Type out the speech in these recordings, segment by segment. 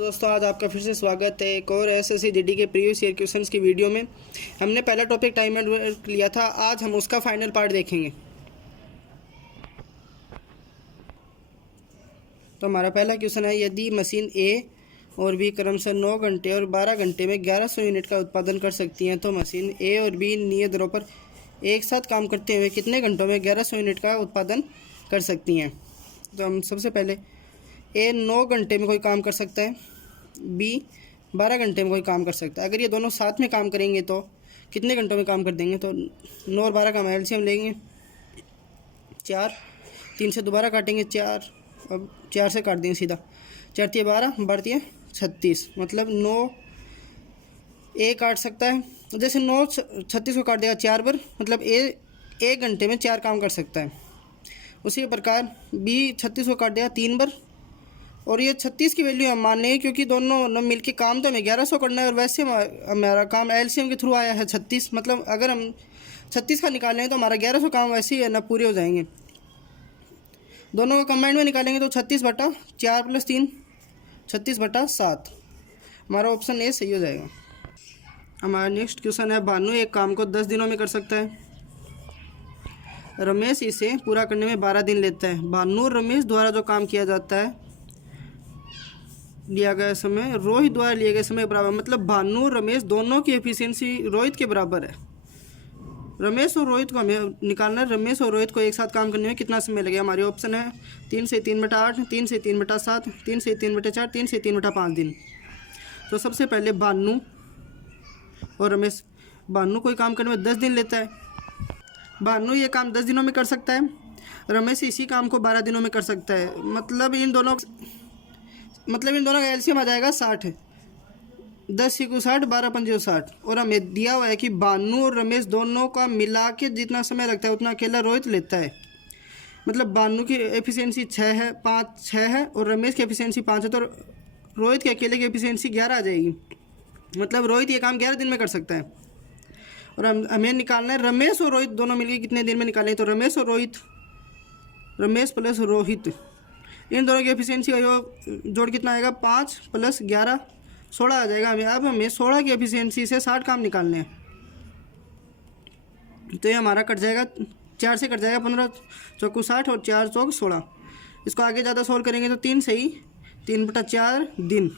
दोस्तों आज आपका फिर से स्वागत है एक और एसएससी जीडी के प्रीवियस ईयर क्वेश्चंस की वीडियो में। हमने पहला टॉपिक टाइम एंड वर्क लिया था, आज हम उसका फाइनल पार्ट देखेंगे। तो हमारा पहला क्वेश्चन है, यदि मशीन ए और बी क्रमशः 9 घंटे और 12 घंटे में 1100 यूनिट का उत्पादन कर सकती हैं, तो मशीन ए और बी नियत दरों पर एक साथ काम करते हुए कितने घंटों में 1100 यूनिट का उत्पादन कर सकती हैं। तो हम सबसे पहले ए 9 घंटे में कोई काम कर सकता है, बी 12 घंटे में कोई काम कर सकता है। अगर ये दोनों साथ में काम करेंगे तो कितने घंटों में काम कर देंगे, तो 9 और 12 का हम एलसीएम लेंगे 4, 3 से दोबारा काटेंगे 4, अब 4 से काट देंगे सीधा, 4 3 12 बढ़ती है 36, मतलब 9 ए काट सकता है। तो जैसे 9 36 को काट देगा 4 बार, मतलब ए 1 घंटे में 4 काम कर सकता है। उसी प्रकार बी 36 को काट देगा 3 बार, और ये 36 की वैल्यू हम मान लेंगे क्योंकि दोनों मिलके काम तो हमें 1100 करना है, और वैसे हमारा काम एलसीएम के थ्रू आया है 36, मतलब अगर हम 36 का निकालेंगे तो हमारा 1100 काम वैसे ही है ना, पूरे हो जाएंगे। दोनों को कंबाइंड में निकालेंगे तो 36/4 + 3 36/7, हमारा ऑप्शन ए सही हो जाएगा। हमारा नेक्स्ट क्वेश्चन है, भानु एक काम को 10 दिनों में कर सकता है, रमेश इसे पूरा करने में 12 दिन लेता है। भानु और रमेश द्वारा जो काम किया जाता है लिया गया समय रोहित द्वारा लिए गए समय बराबर, मतलब भानु और रमेश दोनों की एफिशिएंसी रोहित के बराबर है। रमेश और रोहित को हमें निकालना है, रमेश और रोहित को एक साथ काम करने में कितना समय लगेगा। हमारे ऑप्शन है 3 से 3/8, 3 से 3/7, 3 से 3/4, 3 से 3/5 दिन। तो सबसे पहले भानु और रमेश, भानु कोई काम करने में 10 दिन लेता है, भानु ये काम 10 दिनों में कर सकता है, रमेश इसी काम को 12 दिनों में कर सकता है, मतलब इन दोनों का एलसीएम आ जाएगा 60, 10 × 60, 12 × 5 = 60। और हमें दिया हुआ है कि भानु और रमेश दोनों का मिला के जितना समय लगता है उतना अकेला रोहित लेता है, मतलब भानु की एफिशिएंसी 6 है और रमेश की एफिशिएंसी 5 है, तो रोहित के अकेले की एफिशिएंसी 11 आ जाएगी, मतलब रोहित ये काम 11 दिन में कर सकता है। और हमें निकालना है रमेश और रोहित दोनों मिलकर कितने दिन में निकालें, तो रमेश प्लस रोहित, इन दोनों की एफिशिएंसी का जोड़ कितना आएगा, 5 + 11 16 आ जाएगा। अब हमें 16 की एफिशिएंसी से 60 काम निकालने हैं, तो ये हमारा कट जाएगा, 4 से कट जाएगा 15 × 60 और 4 × 4 = 16। इसको आगे ज़्यादा सोल्व करेंगे तो 3 से ही 3/4 दिन,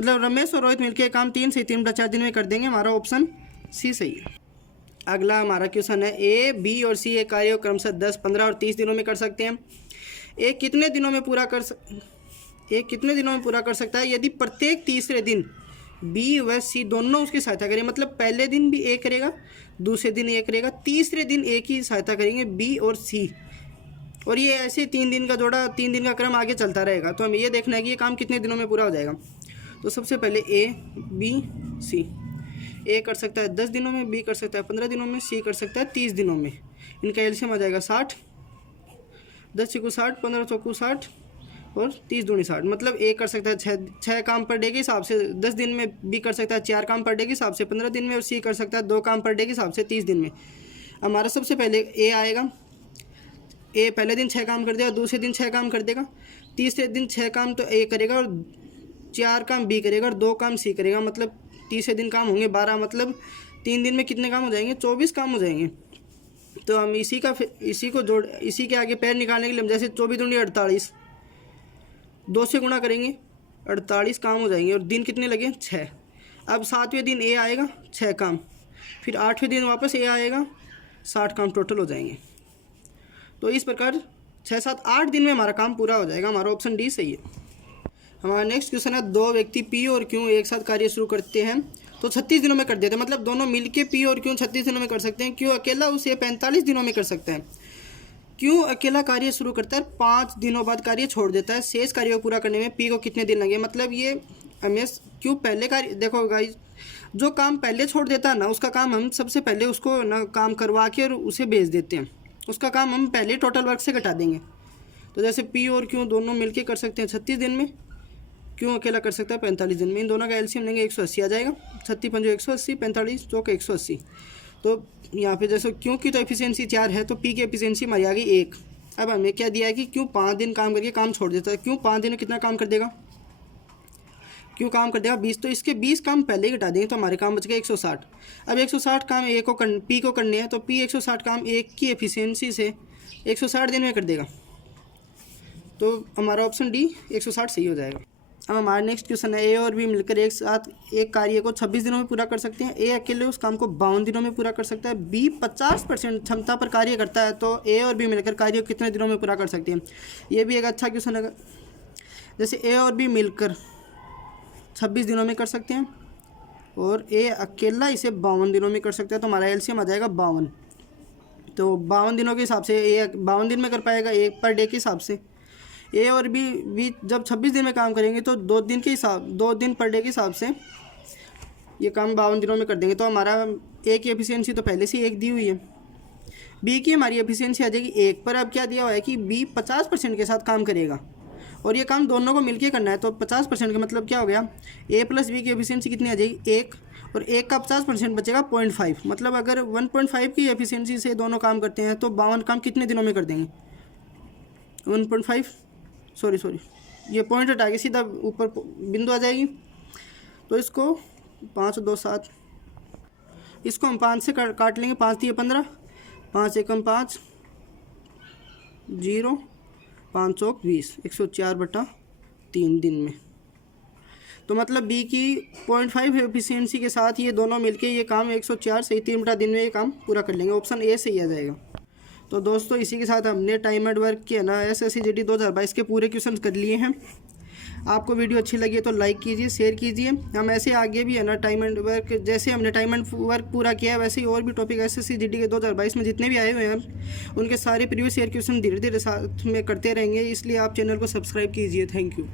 मतलब रमेश और रोहित मिलकर काम 3 से 3/4 दिन में कर देंगे, हमारा ऑप्शन सी सही है। अगला हमारा क्वेश्चन है, ए बी और सी एक कार्य क्रमशः 10, 15 और 30 दिनों में कर सकते हैं। ए कितने दिनों में पूरा कर सकता है, यदि प्रत्येक तीसरे दिन बी व सी दोनों उसकी सहायता करें, मतलब पहले दिन भी ए करेगा, दूसरे दिन ए करेगा, तीसरे दिन ए की सहायता करेंगे बी और सी, और ये ऐसे 3 दिन का जोड़ा, 3 दिन का क्रम आगे चलता रहेगा। तो हमें ये देखना है कि ये काम कितने दिनों में पूरा हो जाएगा। तो सबसे पहले ए बी सी, ए कर सकता है 10 दिनों में, बी कर सकता है 15 दिनों में, सी कर सकता है 30 दिनों में। इनका एलसीएम आ जाएगा 60, 10 × 60, 15 × 4 = 60 और 30 × 2 = 60, मतलब ए कर सकता है 6 काम पर डे के हिसाब से 10 दिन में, बी कर सकता है 4 काम पर डे के हिसाब से 15 दिन में, और सी कर सकता है 2 काम पर डे के हिसाब से 30 दिन में। हमारा सबसे पहले ए आएगा, ए पहले दिन 6 काम कर देगा, दूसरे दिन 6 काम कर देगा, तीसरे दिन 6 काम तो ए करेगा और 4 काम बी करेगा और 2 काम सी करेगा, मतलब तीसरे दिन काम होंगे 12, मतलब 3 दिन में कितने काम हो जाएंगे, 24 काम हो जाएंगे। तो हम इसी के आगे पैर निकालने के लिए हम जैसे 24 दूनी 48, 2 से गुणा करेंगे, 48 काम हो जाएंगे, और दिन कितने लगे 6। अब 7वें दिन ए आएगा 6 काम, फिर 8वें दिन वापस ए आएगा 60 काम टोटल हो जाएंगे। तो इस प्रकार 6 7 8 दिन में हमारा काम पूरा हो जाएगा, हमारा ऑप्शन डी सही है। हमारा नेक्स्ट क्वेश्चन है, 2 व्यक्ति पी और क्यू एक साथ कार्य शुरू करते हैं तो 36 दिनों में कर देते हैं, मतलब दोनों मिलके पी और क्यू 36 दिनों में कर सकते हैं, क्यू अकेला उसे 45 दिनों में कर सकता है। क्यू अकेला कार्य शुरू करता है, 5 दिनों बाद कार्य छोड़ देता है, शेष कार्य को पूरा करने में पी को कितने दिन लगे, मतलब ये हमें क्यू पहले कार्य, देखो गाइस, जो काम पहले छोड़ देता है ना, उसका काम हम सबसे पहले उसको ना काम करवा के और उसे भेज देते हैं, उसका काम हम पहले टोटल वर्क से घटा देंगे। तो जैसे पी और क्यू दोनों मिलके कर सकते हैं 36 दिन में, क्यों अकेला कर सकता है 45 दिन में। इन दोनों का एलसीएम लेंगे 180 आ जाएगा, 36 × 5 = 180, 45 × 4 = 180। तो यहाँ पे जैसे क्यों की तो एफिशिएंसी 4 है, तो पी की एफिशिएंसी हमारी आ गई 1। अब हमें क्या दिया है कि क्यों 5 दिन काम करके काम छोड़ देता है, क्यों 5 दिन में कितना काम कर देगा, क्यों काम कर देगा 20, तो इसके 20 काम पहले ही घटा देंगे तो हमारे काम बच गए 160। अब 160 काम ए को पी को करने हैं, तो पी 160 काम ए की एफिशिएंसी से 160 दिन में कर देगा, तो हमारा ऑप्शन डी 160 सही हो जाएगा। अब हमारा नेक्स्ट क्वेश्चन है, ए और बी मिलकर एक साथ एक कार्य को 26 दिनों में पूरा कर सकते हैं। ए अकेले उस काम को 52 दिनों में पूरा कर सकता है। बी 50% क्षमता पर कार्य करता है, तो ए और बी मिलकर कार्य को कितने दिनों में पूरा कर सकते हैं। ये भी एक अच्छा क्वेश्चन है। जैसे ए और बी मिलकर 26 दिनों में कर सकते हैं और ए अकेला इसे 52 दिनों में कर सकता है, तो हमारा एलसीएम आ जाएगा 52। तो 52 दिनों के हिसाब से ए 52 दिन में कर पाएगा ए पर डे के हिसाब से। ए और बी जब 26 दिन में काम करेंगे तो 2 दिन पर डे के हिसाब से ये काम 52 दिनों में कर देंगे, तो हमारा ए की एफिशिएंसी तो पहले से 1 दी हुई है। बी की हमारी एफिशिएंसी आ जाएगी 1 पर। अब क्या दिया हुआ है कि बी 50% के साथ काम करेगा और ये काम दोनों को मिलके करना है, तो 50% का मतलब क्या हो गया, ए प्लस बी की एफिशिएंसी कितनी आ जाएगी 1, और 1 का 50% बचेगा 0.5। मतलब अगर 1.5 की एफिशिएंसी से दोनों काम करते हैं तो 52 काम कितने दिनों में कर देंगे, 1.5 सॉरी ये पॉइंट हटा के सीधा ऊपर बिंदु आ जाएगी, तो इसको 5 2 7, इसको हम 5 से काट लेंगे, 5 3 15, 5 एकम 5 0, 5 चौक 20, 104/3 दिन में। तो मतलब बी की 0.5 एफिशिएंसी के साथ ये दोनों मिलके ये काम 104 सही 3 दिन में ये काम पूरा कर लेंगे। ऑप्शन ए सही आ जाएगा। तो दोस्तों इसी के साथ हमने टाइम एंड वर्क के ना SSC GD 2022 के पूरे क्वेश्चन कर लिए हैं। आपको वीडियो अच्छी लगी है तो लाइक कीजिए, शेयर कीजिए। हम ऐसे आगे भी है ना टाइम एंड वर्क, जैसे हमने टाइम एंड वर्क पूरा किया है वैसे ही और भी टॉपिक SSC GD के 2022 में जितने भी आए हुए हैं उनके सारे प्रीवियस ईयर क्वेश्चन धीरे धीरे साथ में करते रहेंगे, इसलिए आप चैनल को सब्सक्राइब कीजिए। Thank you.